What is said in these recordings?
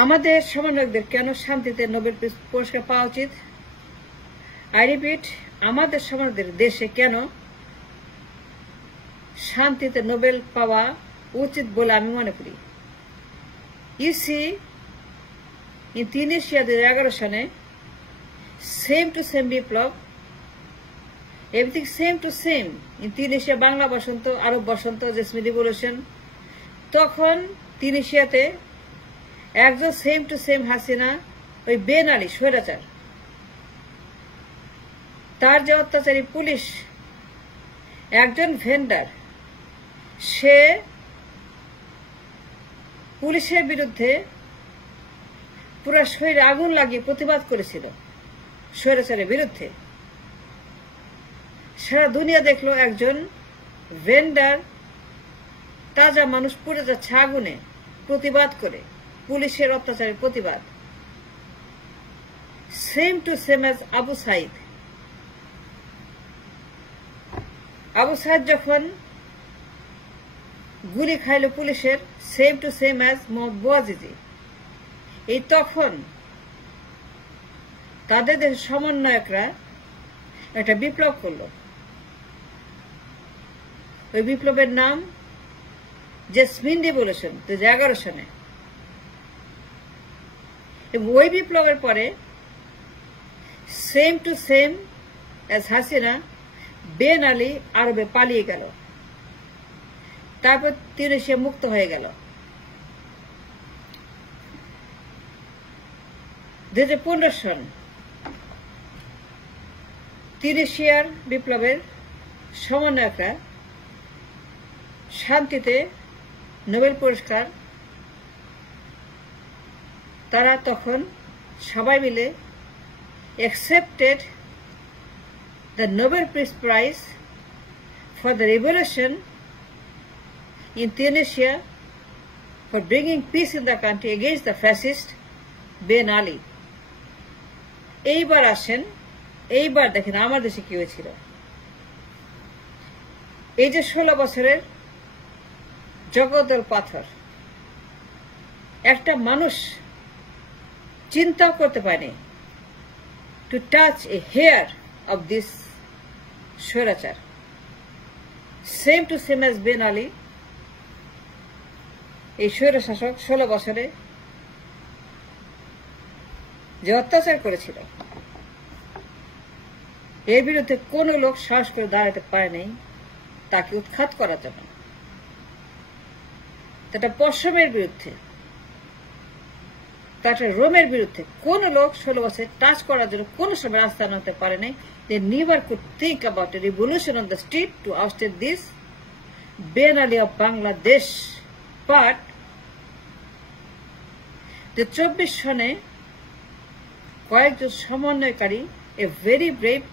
আমাদের সমন্বয়কদের কেন শান্তিতে নোবেল পুরস্কার পাওয়া উচিত? আই রিপিট, আমাদের সমন্বয়কদের দেশে কেন শান্তিতে নোবেল পাওয়া উচিত বলে আমি মনে করি। ইউসি ইন তিউনিসিয়া 2011 সনে same to same Biplab, everything same to same in Tunisia, বাংলা Basanta, Arab Basanta, jasmine revolution. তখন তিউনিসিয়াতে একজন সেম টু সেম হাসিনা, ওই বেন আলী স্বৈরাচার, তার যে অত্যাচারী পুলিশ, একজন ভেন্ডার, সে পুলিশের বিরুদ্ধে পুরা শরীরে আগুন লাগিয়ে প্রতিবাদ করেছিল স্বৈরাচারের বিরুদ্ধে। সারা দুনিয়া দেখলো একজন ভেন্ডার, তাজা মানুষ পুড়ে যাচ্ছে আগুনে প্রতিবাদ করে, পুলিশের অত্যাচারের প্রতিবাদ। Same to same as Abu Sayeed. Abu Sayeed যখন গুলি খাইল পুলিশের, same to same as Mohamed Bouazizi. এই তখন তাদের দেশের সমন্বয়করা একটা বিপ্লব করলো। ওই বিপ্লবের নাম জেসমিন রিভলিউশন 2011 সনে। এবং ওই বিপ্লবের পরে same to same as Hasina, বেন আলী আরবে পালিয়ে গেল, তারপর তিউনিসিয়া মুক্ত হয়ে গেল। 2015 সন তিউনিসিয়ার বিপ্লবের সমন্বয়করা শান্তিতে নোবেল পুরস্কার, তারা তখন সবাই মিলে accepted the Nobel Peace Prize for the revolution in Tunisia for bringing peace in the country against the fascist Ben Ali. এইবার আসেন, এইবার দেখেন আমার দেশে কি হয়েছিল। এই যে 16 বছরের জগদ্দল পাথর, একটা মানুষ চিন্তাও করতে পারেনি to touch a hair of this স্বৈরাচার। Same to same as Ben Ali, এই স্বৈরশাসক 16 বছরে যে অত্যাচার করেছিল, এর বিরুদ্ধে কোন লোক সাহস করে দাঁড়াতে পারে নাই তাকে উৎখাত করার জন্য। এটা পশ্চিমের বিরুদ্ধে, তারপরে রোমের বিরুদ্ধে কোন লোক 16 বছর টাচ করার জন্য কোন সময় রাস্তা নামতে পারে নাই। They never could think about a revolution on the street to oust this Ben Ali of Bangladesh. But 24 সনে কয়েকজন সমন্বয়কারী, a very brave,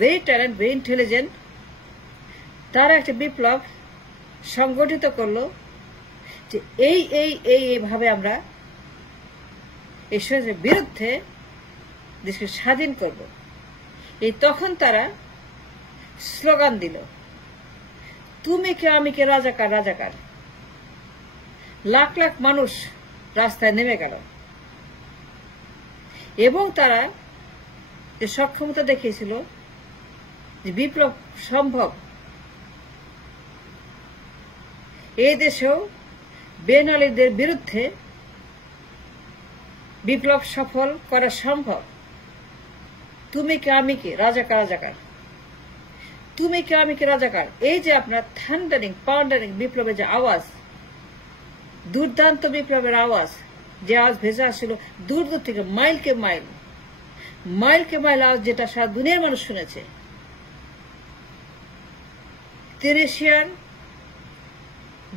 very talented, very intelligent, তারা একটা বিপ্লব সংগঠিত করলো যে এইভাবে আমরা এই স্বৈরাচারের বিরুদ্ধে দেশকে স্বাধীন করব। এই তখন তারা স্লোগান দিল, তুমি কে আমি কে, রাজাকার রাজাকার। লাখ লাখ মানুষ রাস্তায় নেমে গেল এবং তারা যে সক্ষমতা দেখিয়েছিল যে বিপ্লব সম্ভব। এই দেশেও বেন আলীদের বিরুদ্ধে বিপ্লব সফল করা সম্ভব। তুমি কে আমি কে, রাজাকার রাজাকার, তুমি কে আমি কে, রাজাকার। এই যে আপনার থান্ডারিং পাউন্ডারিং বিপ্লবের যে আওয়াজ, দুর্দান্ত বিপ্লবের আওয়াজ, যে আওয়াজ ভেসে আসছিল দূর দূর থেকে, মাইলকে মাইল, মাইলকে মাইল আওয়াজ, যেটা সারা দুনিয়ার মানুষ শুনেছে। তিউনিসিয়ার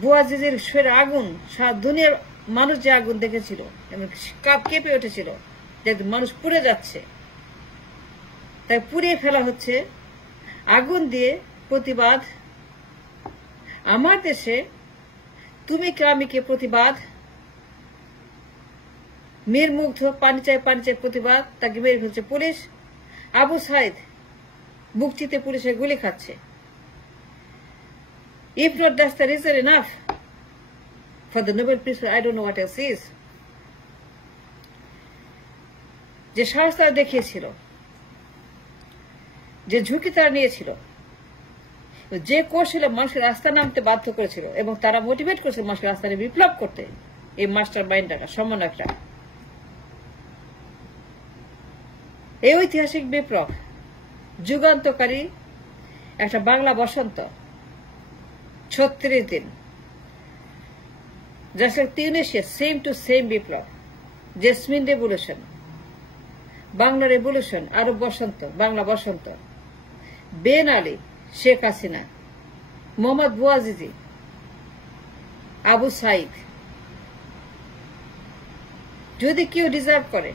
বুয়াজিজির শরীরে আগুন, সারা দুনিয়ার মানুষ যে আগুন দেখেছিল, কাপ কেঁপে উঠেছিল, যে মানুষ পুড়ে যাচ্ছে, তাই পুড়িয়ে ফেলা হচ্ছে আগুন দিয়ে প্রতিবাদ। আমার দেশে তুমি কে আমি কে প্রতিবাদ, মীর মুগ্ধ পানি চাই প্রতিবাদ, তাকে মেরে ফেলছে পুলিশ। আবু সাইদ বুকচিতে পুলিশের গুলি খাচ্ছে। If not that's the reason enough for the Nobel Peace, I don't know what else is. যে সাহস তারা দেখিয়েছিল, যে ঝুঁকি তারা নিয়েছিল, যে কৌশলে মানুষের রাস্তা নামতে বাধ্য করেছিল এবং তারা মোটিভেট করেছিল মানুষের রাস্তায় বিপ্লব করতে, এই মাস্টার মাইন্ডরা, সমন্বয়করা। এই ঐতিহাসিক বিপ্লব যুগান্তকারী একটা বাংলা বসন্ত, 36 দিন, just like Tunisia, same to same বিপ্লব, জেসমিন রেভলিউশন, বাংলা রেভলিউশন, আরব বসন্ত, বাংলা বসন্ত, Ben Ali, Sheikh Hasina, Mohamed Bouazizi, Abu Sayeed. যদি কেউ ডিজার্ভ করে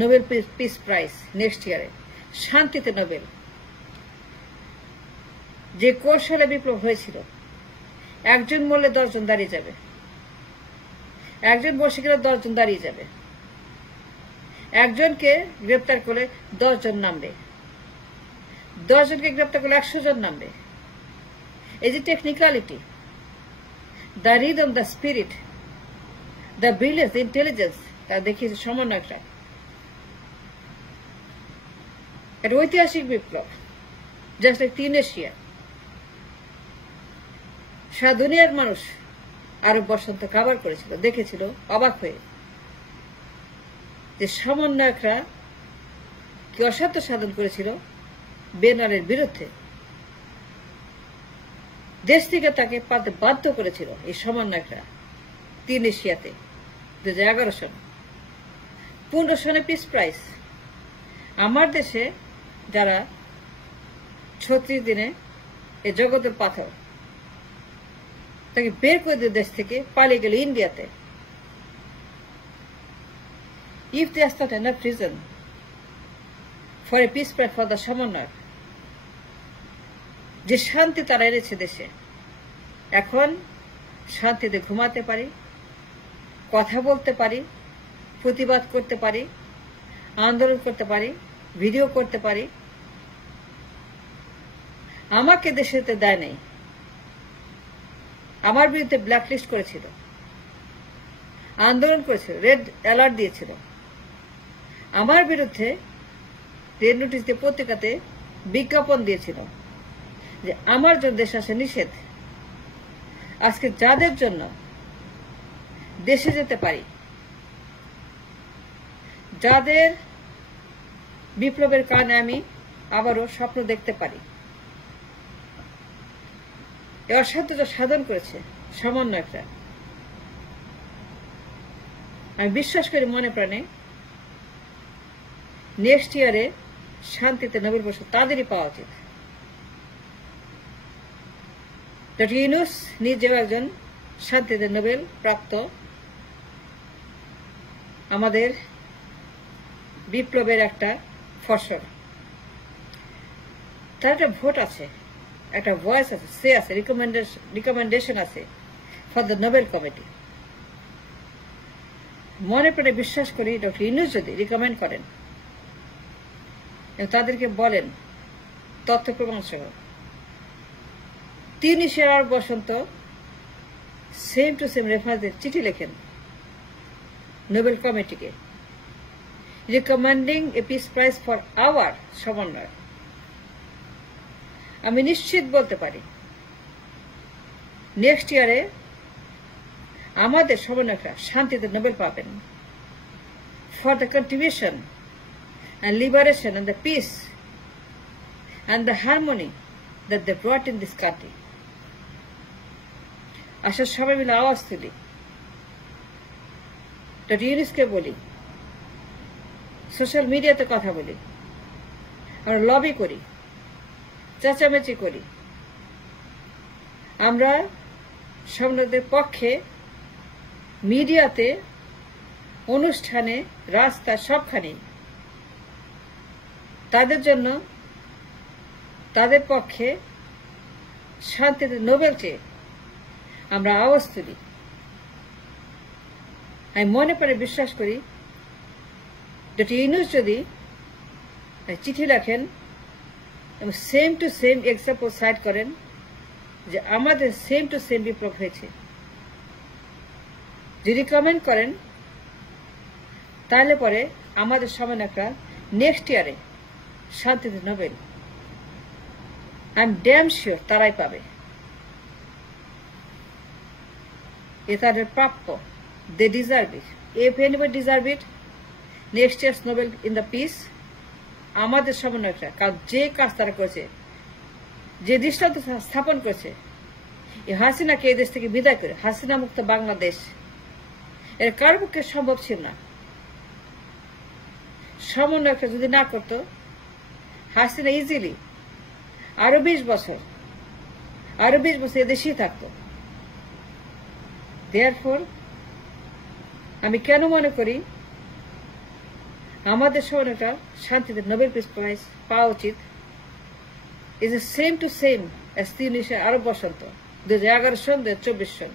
নোবেল পিস প্রাইজ নেক্সট ইয়ারে, শান্তিতে নোবেল, যে কৌশলে বিপ্লব হয়েছিল, একজন মরলে 10 জন দাঁড়িয়ে যাবে, একজন বসে গেলে 10 জন দাঁড়িয়ে যাবে, একজনকে গ্রেপ্তার করে 10 জন নামবে, 10 জনকে গ্রেপ্তার করলে 100 জন নামবে। এই যে technicality, the rhythm, the spirit, the brilliance, the intelligence, তা দেখিয়েছে সমন্বয়করা। একটা ঐতিহাসিক বিপ্লব, জাস্ট লাইক তিউনিসিয়া। সারা দুনিয়ার মানুষ আরব বসন্ত কাভার করেছিল, দেখেছিল অবাক হয়ে যে সমন্বয়করা কি অসাধ্য সাধন করেছিল বেন আলীর বিরুদ্ধে। দেশ থেকে তাকে পাতে বাধ্য করেছিল এই সমন্বয়করা তিউনিসিয়াতে 2011 সনে। 15 সনে পিস প্রাইজ। আমার দেশে যারা 36 দিনে এই জগতের পাথর, তাকে বের করে দিয়ে দেশ থেকে পালিয়ে গেল ইন্ডিয়াতে। If there's not enough reason for a peace prize for the সমন্বয়ক, যে শান্তি তারা এনেছে দেশে, এখন শান্তিতে ঘুমাতে পারি, কথা বলতে পারি, প্রতিবাদ করতে পারি, আন্দোলন করতে পারি, ভিডিও করতে পারি। আমাকে দেশেতে দেয় নাই, আমার বিরুদ্ধে ব্ল্যাকলিস্ট করেছিল, আন্দোলন করেছিল, রেড অ্যালার্ট দিয়েছিল, আমার বিরুদ্ধে রেড নোটিশ দিয়ে পত্রিকাতে বিজ্ঞাপন দিয়েছিল যে আমার জন্য দেশে আসা নিষেধ। আজকে যাদের জন্য দেশে যেতে পারি, যাদের বিপ্লবের কারণে আমি আবারও স্বপ্ন দেখতে পারি, এ অসাধ্যটা সাধন করেছে সমন্বয়করা। আমি বিশ্বাস করি মনে প্রাণে নেক্সট ইয়ারে শান্তিতে নোবেল পুরস্কার তাদেরই পাওয়া উচিত। ডক্টর ইউনূস নিজেও একজন শান্তিতে নোবেল প্রাপ্ত আমাদের বিপ্লবের একটা ফসল। তার একটা ভোট আছে, একটা ভয়েস আছে, সে আছে, রিকমেন্ডেশন আছে ফর দ্য নোবেল কমিটি। মনে প্রাণে বিশ্বাস করি ডক্টর ইউনূস যদি রিকমেন্ড করেন এবং তাদেরকে বলেন তথ্য প্রমাণ সহ, তিউনিসিয়ার আরব বসন্ত সেম টু সেম রেফারেন্সে চিঠি লেখেন নোবেল কমিটিকে, recommending a peace prize for our সমন্বয়, আমি নিশ্চিত বলতে পারি নেক্সট ইয়ারে আমাদের সমন্বয়করা শান্তিতে নোবেল পাবেন for the contribution and liberation and the peace and the harmony that they brought in this country. আসলে সবাই মিলে আওয়াজ তুলি, ডক্টর ইউনূসকে বলি, সোশ্যাল মিডিয়াতে কথা বলি, আমরা লবি করি, চেঁচামেচি করি, আমরা সমন্বয়কদের পক্ষে মিডিয়াতে, অনুষ্ঠানে, রাস্তা, সবখানে তাদের জন্য, তাদের পক্ষে শান্তিতে নোবেল চেয়ে আমরা আওয়াজ তুলি। আমি মনে করে বিশ্বাস করি ডক্টর ইউনূস যদি চিঠি লেখেন এবং same to same example side করেন যে আমাদের সেম টু সেম বিপ্লব হয়েছে, যদি রিকমেন্ড করেন, তাহলে পরে আমাদের সমন্বয়করা নেক্সট ইয়ারে শান্তিতে Nobel I am damn sure তারাই পাবে। এ তাদের প্রাপ্য। They deserve it. If anybody deserve it, next years Nobel in the peace আমাদের সমন্বয়করা। কারণ যে কাজ তারা করেছে, যে দৃষ্টান্ত স্থাপন করেছে, এই হাসিনাকে এই দেশ থেকে বিদায় করে হাসিনা মুক্ত বাংলাদেশ এর কারোর পক্ষে সম্ভব ছিল না। সমন্বয়করা যদি না করতো, হাসিনা ইজিলি আরো 20 বছর এদেশেই থাকতো। দেয়ারফর আমি কেন মনে করি আমাদের সমন্বয়করা শান্তিতে নোবেল পিস প্রাইজ পাওয়া উচিত, is a same to same as 3 Arab Basanta 2011 Son 2024 Son.